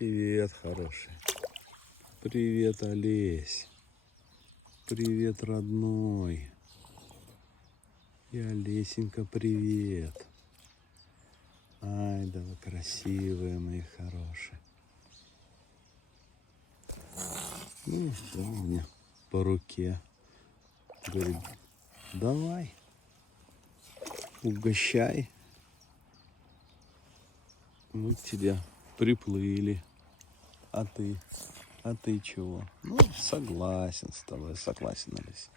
Привет, хороший. Привет, Олесь. Привет, родной. И Олесенька, привет. Ай, да вы красивые, мои хорошие. Ну, да, мне по руке. Говорит, давай, угощай. Мы к тебе приплыли. А ты чего? Ну, согласен с тобой, согласен, Олесь.